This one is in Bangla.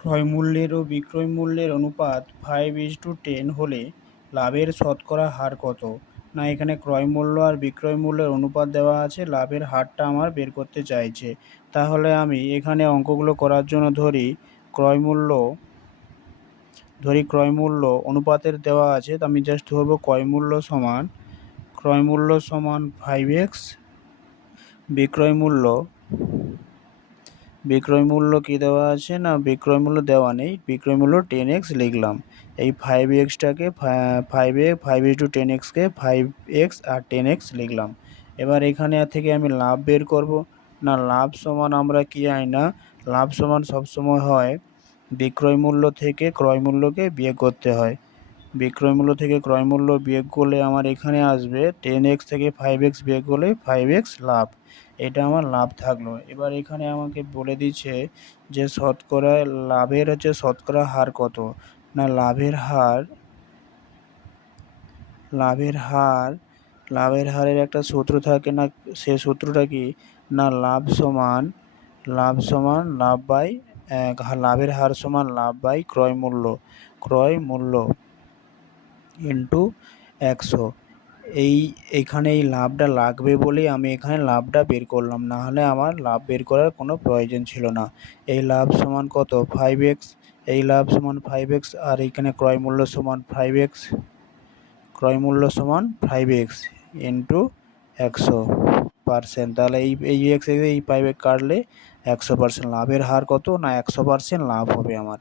ক্রয়মূল্যের ও বিক্রয় মূল্যের অনুপাত 5:10 হলে লাভের শতকরা হার কত? না এখানে ক্রয় মূল্য আর বিক্রয় মূল্যের অনুপাত দেওয়া আছে, লাভের হারটা আমার বের করতে চাইছে। তাহলে আমি এখানে অঙ্কগুলো করার জন্য ক্রয় মূল্য অনুপাতের দেওয়া আছে, তো আমি জাস্ট ধরবো ক্রয় মূল্য সমান 5x, বিক্রয় মূল্য কি দেওয়া আছে? না বিক্রয় মূল্য দেওয়া নেই, বিক্রয় মূল্য 10x লিখলাম। এই 5xটাকে 5:10xকে 5x আর 10x লিখলাম। এবার এখানে থেকে আমি লাভ বের করব। না লাভ সমান আমরা কি জানি না, লাভ সমান সবসময় হয় বিক্রয় মূল্য থেকে ক্রয় মূল্যকে বিয়োগ করতে হয়। বিক্রয় মূল্য থেকে ক্রয় মূল্য বিয়োগ করলে আমার এখানে আসবে 10x থেকে 5x বিয়োগ করলে 5x লাভ। এটা আমার লাভ থাকলো। এবার এখানে আমাকে বলে দিচ্ছে যে লাভের শতকরা হার কত? না লাভের হারের একটা সূত্র থাকে, না সে সূত্রটা কি? না লাভ সমান লাভের হার সমান লাভ বাই ক্রয় মূল্য ইন্টু 100। এইখানে এই লাভটা লাগবে বলেই আমি এখানে লাভটা বের করলাম, না হলে আমার লাভ বের করার কোনো প্রয়োজন ছিল না। এই লাভ সমান কত? 5x। এই লাভ সমান 5x আর এইখানে ক্রয় মূল্য সমান 5x ইন্টু 100%। তাহলে এই x এই 5x কাটলে 100%। লাভের হার কত? না 100% লাভ হবে আমার।